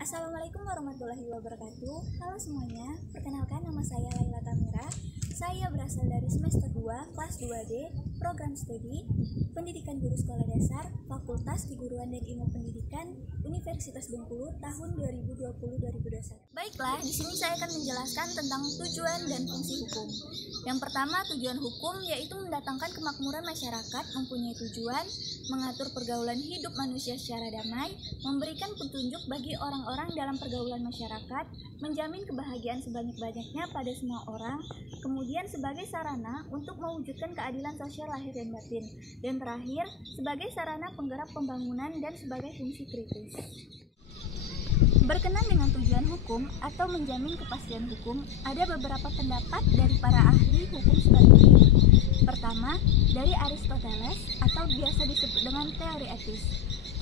Assalamualaikum warahmatullahi wabarakatuh. Halo semuanya, perkenalkan nama saya Laila Tamira. Saya berasal dari semester 2, kelas 2D, program studi Pendidikan Guru Sekolah Dasar, Fakultas Keguruan dan Ilmu Pendidikan, Universitas Bengkulu, tahun 2020-2021. Baiklah, di sini saya akan menjelaskan tentang tujuan dan fungsi hukum. Yang pertama, tujuan hukum yaitu mendatangkan kemakmuran masyarakat, mempunyai tujuan mengatur pergaulan hidup manusia secara damai, memberikan petunjuk bagi orang-orang dalam pergaulan masyarakat, menjamin kebahagiaan sebanyak-banyaknya pada semua orang, kemudian sebagai sarana untuk mewujudkan keadilan sosial lahir dan batin, dan terakhir sebagai sarana penggerak pembangunan dan sebagai fungsi kritis. Berkenan dengan tujuan hukum atau menjamin kepastian hukum, ada beberapa pendapat dari para ahli hukum sebagai berikut. Pertama, dari Aristoteles atau biasa disebut dengan teori etis.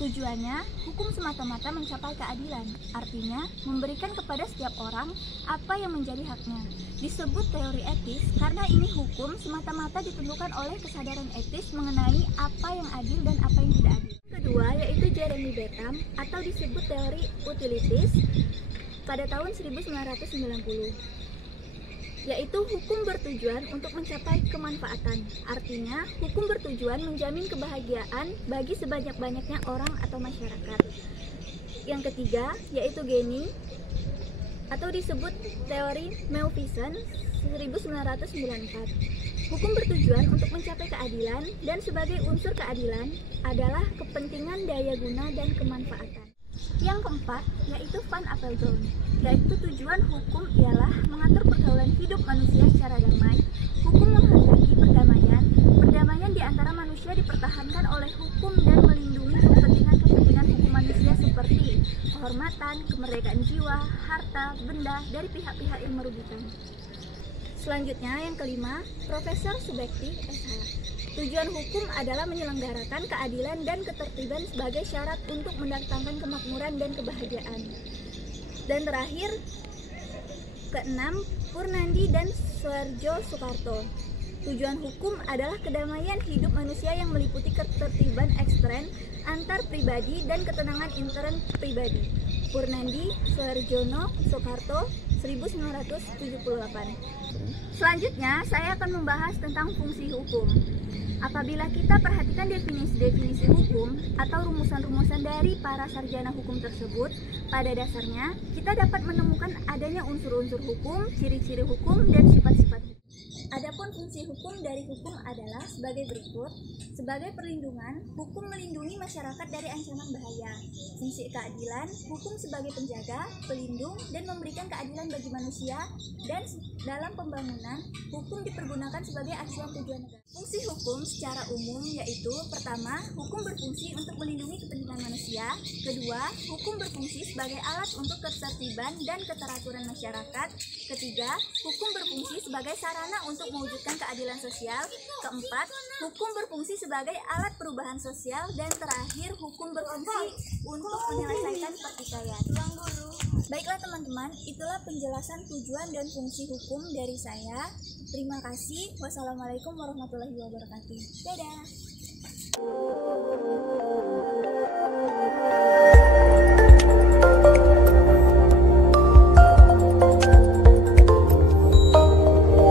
Tujuannya, hukum semata-mata mencapai keadilan, artinya memberikan kepada setiap orang apa yang menjadi haknya. Disebut teori etis karena ini hukum semata-mata ditentukan oleh kesadaran etis mengenai apa yang adil dan apa yang tidak adil. Kedua, yaitu Jeremy Bentham atau disebut teori utilitis pada tahun 1990. Yaitu hukum bertujuan untuk mencapai kemanfaatan. Artinya, hukum bertujuan menjamin kebahagiaan bagi sebanyak-banyaknya orang atau masyarakat. Yang ketiga, yaitu Geni atau disebut teori Malthus 1994. Hukum bertujuan untuk mencapai keadilan dan sebagai unsur keadilan adalah kepentingan daya guna dan kemanfaatan. Yang keempat, yaitu Van Appeldoorn, yaitu tujuan hukum ialah mengatur pergaulan hidup manusia secara damai. Hukum menghendaki perdamaian. Perdamaian di antara manusia dipertahankan oleh hukum dan melindungi kepentingan-kepentingan hukum manusia seperti kehormatan, kemerdekaan jiwa, harta, benda dari pihak-pihak yang merugikan. Selanjutnya, yang kelima, Profesor Subekti SH. Tujuan hukum adalah menyelenggarakan keadilan dan ketertiban sebagai syarat untuk mendatangkan kemakmuran dan kebahagiaan. Dan terakhir, keenam, Purnandi dan Suharjo Soekarto. Tujuan hukum adalah kedamaian hidup manusia yang meliputi ketertiban ekstern antar pribadi dan ketenangan intern pribadi. Purnandi, Suharjono, Soekarto, 1978. Selanjutnya, saya akan membahas tentang fungsi hukum. Apabila kita perhatikan definisi-definisi hukum atau rumusan-rumusan dari para sarjana hukum tersebut, pada dasarnya kita dapat menemukan adanya unsur-unsur hukum, ciri-ciri hukum, dan sifat-sifat hukum. Adapun fungsi hukum dari hukum adalah sebagai berikut. Sebagai perlindungan, hukum melindungi masyarakat dari ancaman bahaya. Fungsi keadilan, hukum sebagai penjaga, pelindung, dan memberikan keadilan bagi manusia. Dan dalam pembangunan, hukum dipergunakan sebagai acuan tujuan negara. Fungsi hukum secara umum yaitu: pertama, hukum berfungsi untuk melindungi kepentingan manusia. Kedua, hukum berfungsi sebagai alat untuk ketertiban dan keteraturan masyarakat. Ketiga, hukum berfungsi sebagai sarana untuk mewujudkan keadilan sosial. Keempat, hukum berfungsi sebagai alat perubahan sosial. Dan terakhir, hukum berfungsi untuk menyelesaikan pertikaian. Baiklah teman-teman, itulah penjelasan tujuan dan fungsi hukum dari saya. Terima kasih. Wassalamualaikum warahmatullahi wabarakatuh. Dadah.